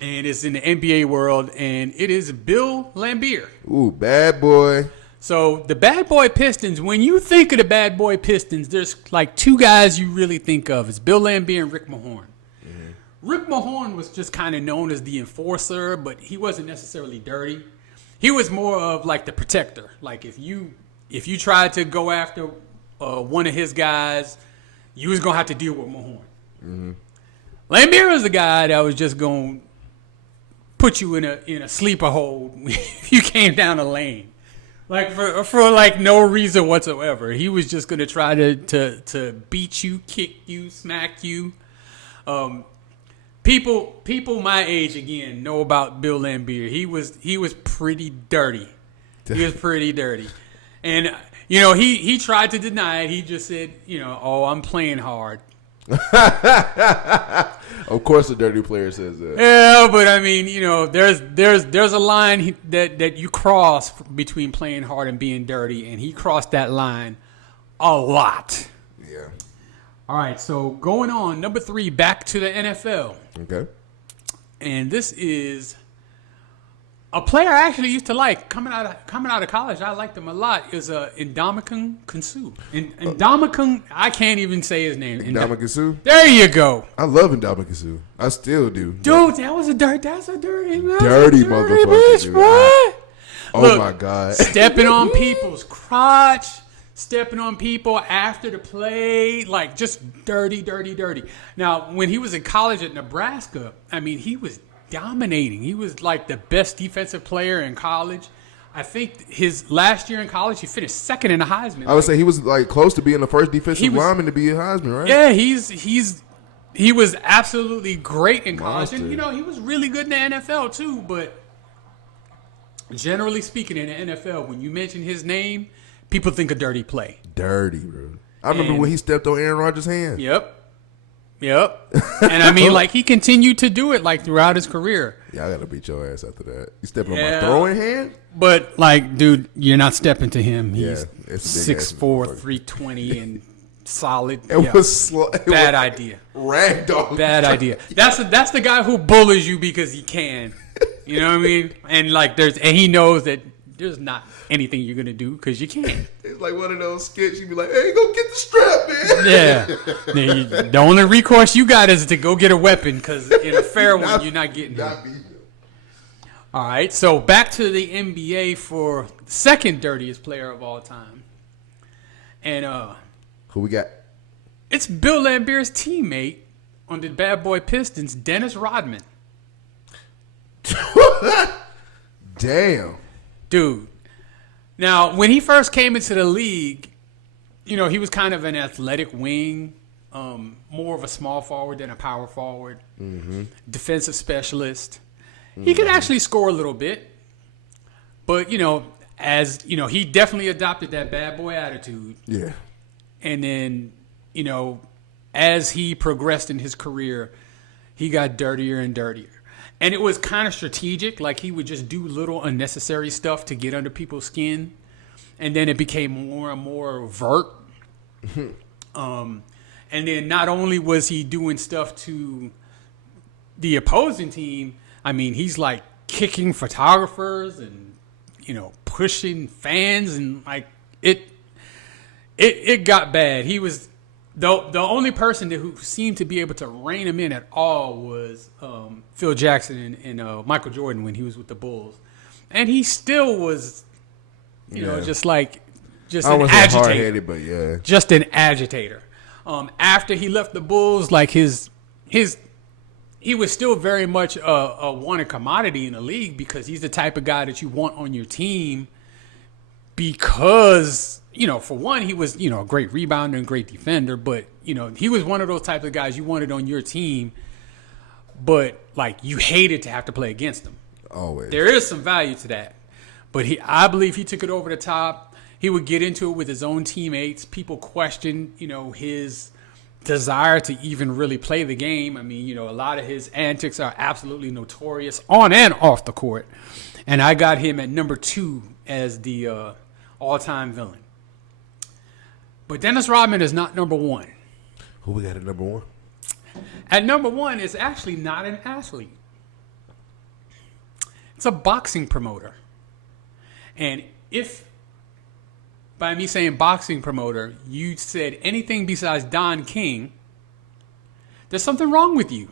And it's in the NBA world, and it is Bill Laimbeer. Ooh, bad boy. So the Bad Boy Pistons, when you think of the Bad Boy Pistons, there's like 2 guys you really think of. It's Bill Laimbeer and Rick Mahorn. Mm-hmm. Rick Mahorn was just kind of known as the enforcer, but he wasn't necessarily dirty. He was more of like the protector. Like if you tried to go after one of his guys, you was gonna have to deal with Mahorn. Mm-hmm. Lambier was the guy that was just gonna put you in a sleeper hold if you came down the lane. Like for like no reason whatsoever. He was just gonna try to beat you, kick you, smack you. People my age again know about Bill Lambier. He was pretty dirty. He was pretty dirty. And he tried to deny it. He just said, oh, I'm playing hard. Of course, the dirty player says that. Yeah, but I mean, there's a line that you cross between playing hard and being dirty, and he crossed that line a lot. Yeah. All right, so going on, number 3, back to the NFL. Okay. And this is a player I actually used to like coming out of college. I liked him a lot. Is Ndamukong Suh. Ndamukong, I can't even say his name. Ndamukong Suh. There you go. I love Ndamukong Suh. I still do. Dude, that's a dirty motherfucker, bitch, dude. Bro. Oh my God. Stepping on people's crotch, stepping on people after the play, like just dirty. Now, when he was in college at Nebraska, I mean, he was dominating. He was like the best defensive player in college. I think his last year in college, he finished second in the Heisman. I would say he was like close to being the first defensive lineman to be a Heisman, right? Yeah, he was absolutely great in college, and he was really good in the NFL too. But generally speaking, in the NFL, when you mention his name, people think a dirty play. Dirty, bro. I remember when he stepped on Aaron Rodgers' hand. Yep. And I mean, like, he continued to do it like throughout his career. Yeah, I gotta beat your ass after that. You stepping on my throwing hand? But like, dude, you're not stepping to him. He's it's 6'4", 320 and solid. It was bad idea. Ragdoll. Bad idea. That's the guy who bullies you because he can. You know what I mean? And like and he knows that there's not anything you're gonna do because you can't. It's like one of those skits. You be like, "Hey, go get the strap, man." Yeah. The only recourse you got is to go get a weapon because in a fair one, you're not getting it. All right. So back to the NBA for the second dirtiest player of all time, and who we got? It's Bill Lambier's teammate on the Bad Boy Pistons, Dennis Rodman. Damn. Dude. Now, when he first came into the league, he was kind of an athletic wing, more of a small forward than a power forward, defensive specialist. He could actually score a little bit, but, he definitely adopted that bad boy attitude. Yeah. And then, as he progressed in his career, he got dirtier and dirtier. And it was kind of strategic. Like, he would just do little unnecessary stuff to get under people's skin. And then it became more and more overt. And then not only was he doing stuff to the opposing team, I mean, he's like kicking photographers and, pushing fans. And like, it got bad. He was... The only person who seemed to be able to rein him in at all was Phil Jackson and Michael Jordan when he was with the Bulls, and he still was, just an agitator. Hard-headed, but yeah, just an agitator. After he left the Bulls, like he was still very much a wanted commodity in the league because he's the type of guy that you want on your team because. For one, he was, a great rebounder and great defender, but, he was one of those types of guys you wanted on your team, but, like, you hated to have to play against him. Always. There is some value to that. But I believe he took it over the top. He would get into it with his own teammates. People questioned, his desire to even really play the game. I mean, a lot of his antics are absolutely notorious on and off the court. And I got him at number 2 as the all-time villain. But Dennis Rodman is not number 1. Who we got at number 1? At number 1 is actually not an athlete. It's a boxing promoter. And if, by me saying boxing promoter, you said anything besides Don King, there's something wrong with you.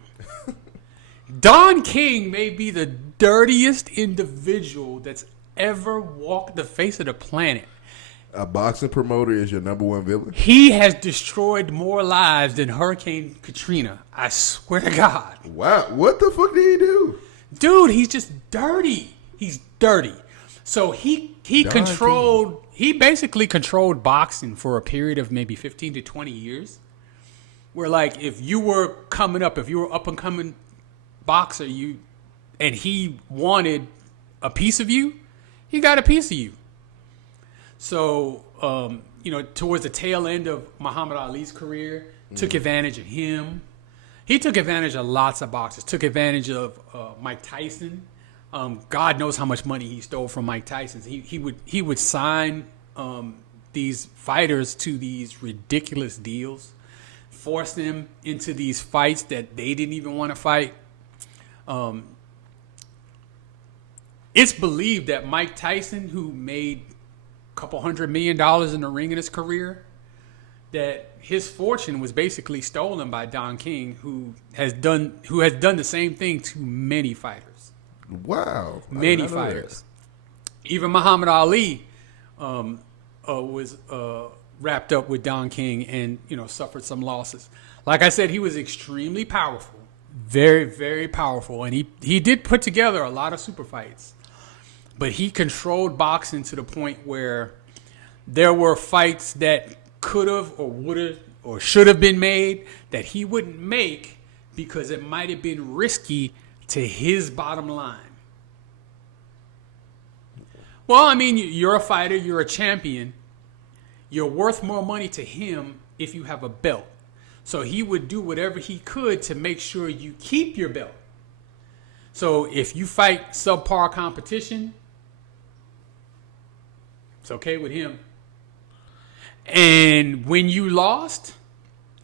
Don King may be the dirtiest individual that's ever walked the face of the planet. A boxing promoter is your number one villain? He has destroyed more lives than Hurricane Katrina. I swear to God. Wow. What the fuck did he do? Dude, he's just dirty. He's dirty. So he basically controlled boxing for a period of maybe 15 to 20 years. Where like if you were up and coming boxer, and he wanted a piece of you, he got a piece of you. So, towards the tail end of Muhammad Ali's career, took advantage of him. He took advantage of lots of boxers. Took advantage of Mike Tyson. God knows how much money he stole from Mike Tyson. He would sign these fighters to these ridiculous deals, force them into these fights that they didn't even want to fight. It's believed that Mike Tyson, who made couple $100 million in the ring in his career, that his fortune was basically stolen by Don King, who has done the same thing to many fighters. Wow, many fighters. Even Muhammad Ali was wrapped up with Don King and suffered some losses. Like I said, he was extremely powerful, very very powerful, and he did put together a lot of super fights. But he controlled boxing to the point where there were fights that could have or would have or should have been made that he wouldn't make because it might have been risky to his bottom line. Well, I mean, you're a fighter, you're a champion. You're worth more money to him if you have a belt. So he would do whatever he could to make sure you keep your belt. So if you fight subpar competition, it's okay with him. And when you lost,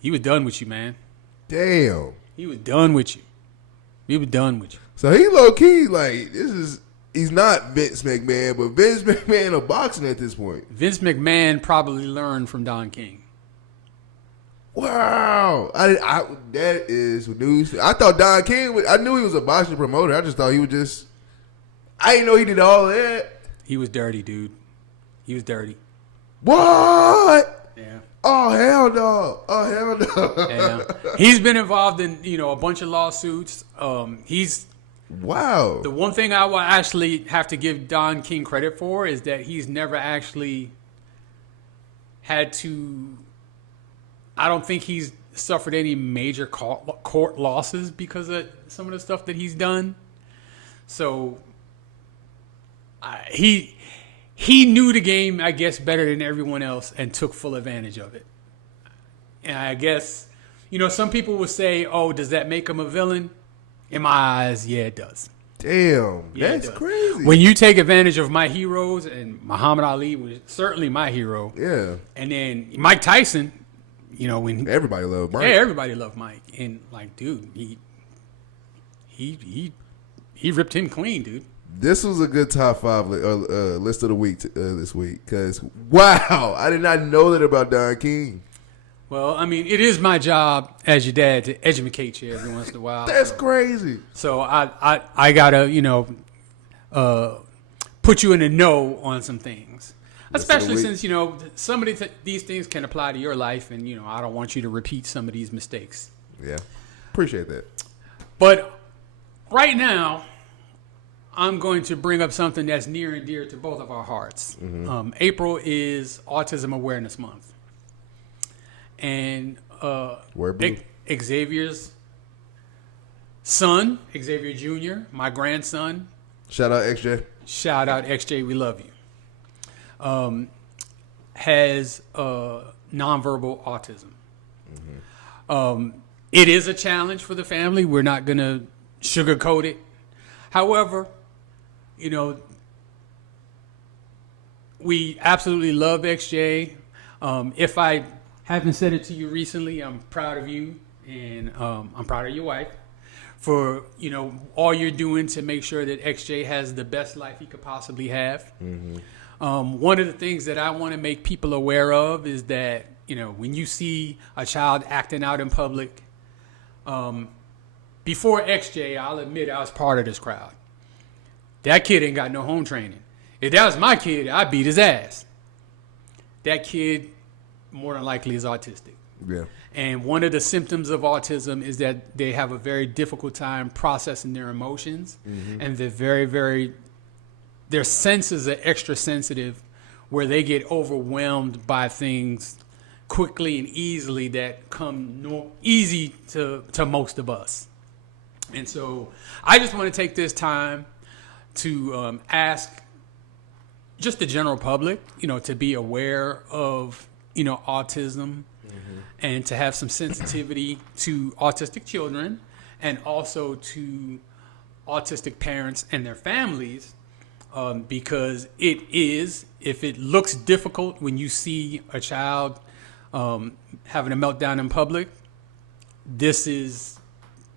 he was done with you, man. Damn. He was done with you. He was done with you. So he low key like he's not Vince McMahon, but Vince McMahon of boxing at this point. Vince McMahon probably learned from Don King. Wow, that is news. I thought Don King. I knew he was a boxing promoter. I just thought he was just. I didn't know he did all that. He was dirty, dude. He was dirty. What? Yeah. Oh hell no! Oh hell no! Yeah. He's been involved in a bunch of lawsuits. He's. Wow. The one thing I will actually have to give Don King credit for is that he's never actually had to. I don't think he's suffered any major court losses because of some of the stuff that he's done. So he knew the game, I guess, better than everyone else and took full advantage of it. And I guess, some people will say, oh, does that make him a villain? In my eyes, yeah, it does. Damn, yeah, that's crazy. When you take advantage of my heroes, and Muhammad Ali was certainly my hero. Yeah. And then Mike Tyson, when everybody loved Mike. Yeah, everybody loved Mike. And dude, he ripped him clean, dude. This was a good top 5 list of the week this week because wow, I did not know that about Don King. Well, I mean, it is my job as your dad to educate you every once in a while. That's crazy. So I gotta put you in the know on some things, especially since some of these things can apply to your life, and I don't want you to repeat some of these mistakes. Yeah, appreciate that. But right now, I'm going to bring up something that's near and dear to both of our hearts. Mm-hmm. April is Autism Awareness Month. And Xavier's son, Xavier Jr., my grandson. Shout out XJ. Shout out XJ, we love you. Has nonverbal autism. Mm-hmm. It is a challenge for the family. We're not going to sugarcoat it. However, we absolutely love XJ. If I haven't said it to you recently, I'm proud of you, and I'm proud of your wife for all you're doing to make sure that XJ has the best life he could possibly have. Mm-hmm. One of the things that I want to make people aware of is that when you see a child acting out in public, before XJ, I'll admit I was part of this crowd. That kid ain't got no home training. If that was my kid, I'd beat his ass. that kid more than likely is autistic. Yeah. And one of the symptoms of autism is that they have a very difficult time processing their emotions, and their senses are extra sensitive, where they get overwhelmed by things quickly and easily that come easy to most of us. And so I just want to take this time to ask just the general public, to be aware of, autism, and to have some sensitivity to autistic children and also to autistic parents and their families, because if it looks difficult when you see a child having a meltdown in public, this is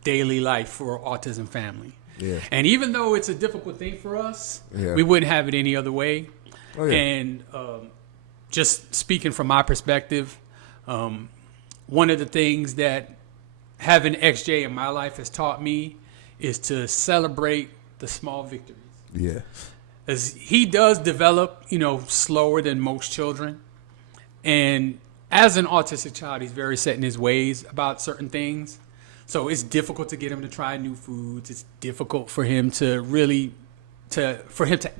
daily life for an autism family. Yeah. And even though it's a difficult thing for us, Yeah. we wouldn't have it any other way. Oh, yeah. And just speaking from my perspective, one of the things that having XJ in my life has taught me is to celebrate the small victories. Yeah. As he does develop, slower than most children. And as an autistic child, he's very set in his ways about certain things. So it's difficult to get him to try new foods. It's difficult for him to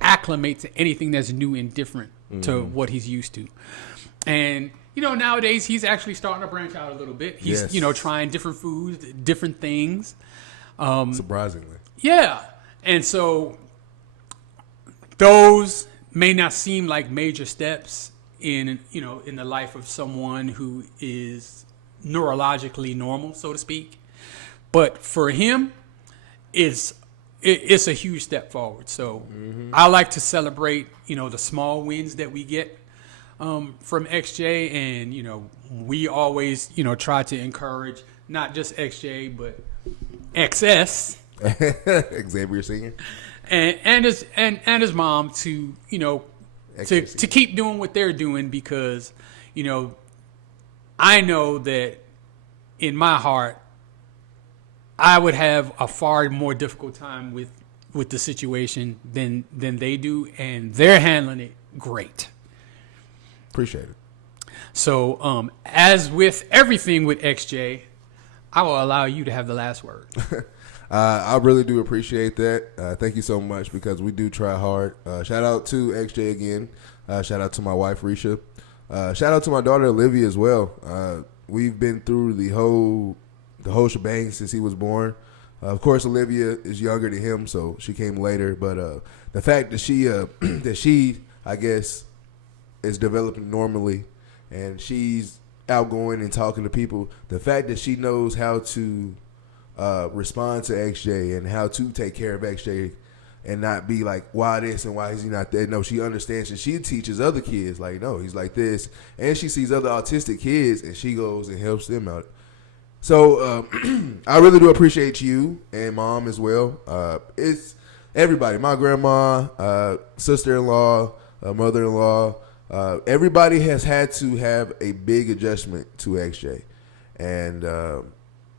acclimate to anything that's new and different to what he's used to. And, nowadays he's actually starting to branch out a little bit. He's, Yes. Trying different foods, different things. Surprisingly. Yeah. And so those may not seem like major steps in the life of someone who is neurologically normal, so to speak. But for him, it's a huge step forward. So I like to celebrate, the small wins that we get from XJ. And, we always, try to encourage not just XJ, but XS. Xavier Senior. And his mom to to keep doing what they're doing, because I know that in my heart I would have a far more difficult time with the situation than they do, and they're handling it great. Appreciate it. So as with everything with XJ, I will allow you to have the last word. I really do appreciate that. Thank you so much, because we do try hard. Shout out to XJ again. Shout out to my wife, Risha. Shout out to my daughter, Olivia, as well. We've been through the whole shebang since he was born. Of course, Olivia is younger than him, so she came later. But the fact that she, I guess, is developing normally, and she's outgoing and talking to people, the fact that she knows how to respond to XJ and how to take care of XJ and not be like, why this and why is he not there? No, she understands, and she teaches other kids, like, no, he's like this. And she sees other autistic kids, and she goes and helps them out. So I really do appreciate you and Mom as well. It's everybody, my grandma, sister-in-law, mother-in-law, everybody has had to have a big adjustment to XJ. And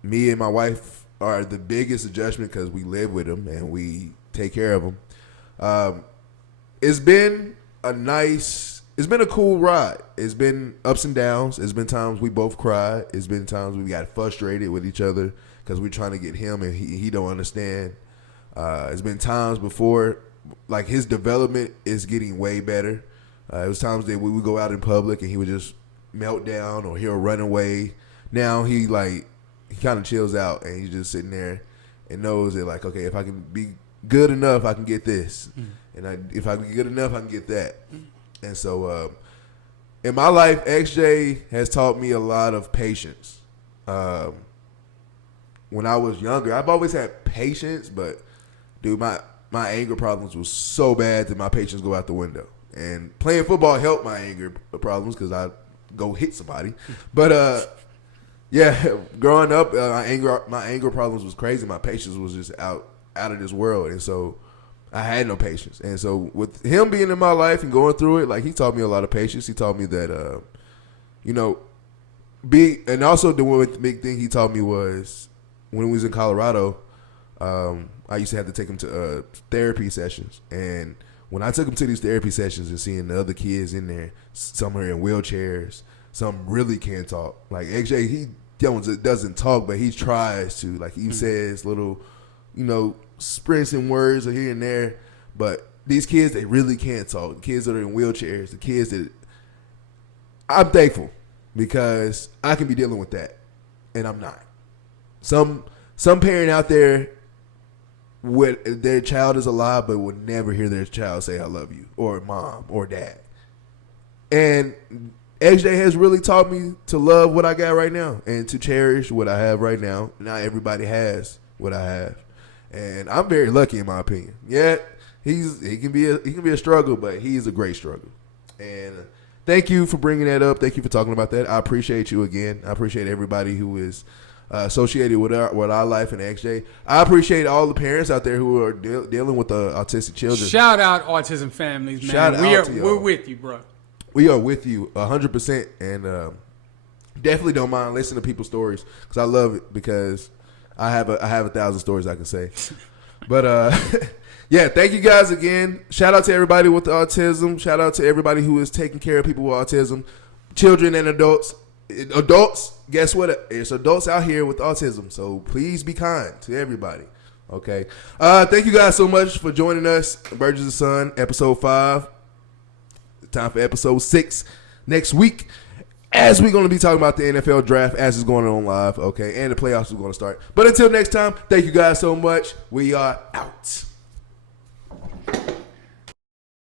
me and my wife are the biggest adjustment, because we live with him and we take care of him. It's been a cool ride. It's been ups and downs. It's been times we both cried. It's been times we got frustrated with each other because we're trying to get him and he don't understand. It's been times before, like, his development is getting way better. It was times that we would go out in public and he would just melt down or he'll run away. Now he kind of chills out and he's just sitting there and knows that, like, okay, if I can be good enough, I can get this. And if I can be good enough, I can get that. And so in my life, XJ has taught me a lot of patience. When I was younger, I've always had patience, but, dude, my anger problems was so bad that my patience go out the window. And playing football helped my anger problems because I go hit somebody. But, yeah, growing up, my anger problems was crazy. My patience was just out of this world. And so I had no patience. And so with him being in my life and going through it, like, he taught me a lot of patience. He taught me that, and also the one big thing he taught me was when we was in Colorado, I used to have to take him to therapy sessions. And when I took him to these therapy sessions and seeing the other kids in there, some are in wheelchairs, some really can't talk. Like XJ, he doesn't talk, but he tries to. Like he says little, sprints and words are here and there. But these kids, they really can't talk. The kids that are in wheelchairs, the kids that I'm thankful because I can be dealing with that, and I'm not. Some parent out there, with their child is alive, but would never hear their child say "I love you" or "mom" or "dad." And XJ has really taught me to love what I got right now and to cherish what I have right now. Not everybody has what I have, and I'm very lucky in my opinion. Yeah, he can be a struggle, but he's a great struggle. And thank you for bringing that up. Thank you for talking about that. I appreciate you again. I appreciate everybody who is associated with our life and XJ. I appreciate all the parents out there who are dealing with autistic children. Shout out autism families, man. Shout out to y'all. We're with you, bro. We are with you 100%, and definitely don't mind listening to people's stories because I love it because I have 1,000 stories I can say. But yeah, thank you guys again. Shout out to everybody with autism. Shout out to everybody who is taking care of people with autism, children and adults. Adults, guess what? It's adults out here with autism, so please be kind to everybody. Okay. Thank you guys so much for joining us. Burgess and Son, episode 5. Time for episode 6 next week, as we're going to be talking about the NFL draft as it's going on live, okay, and the playoffs are going to start. But until next time, thank you guys so much. We are out.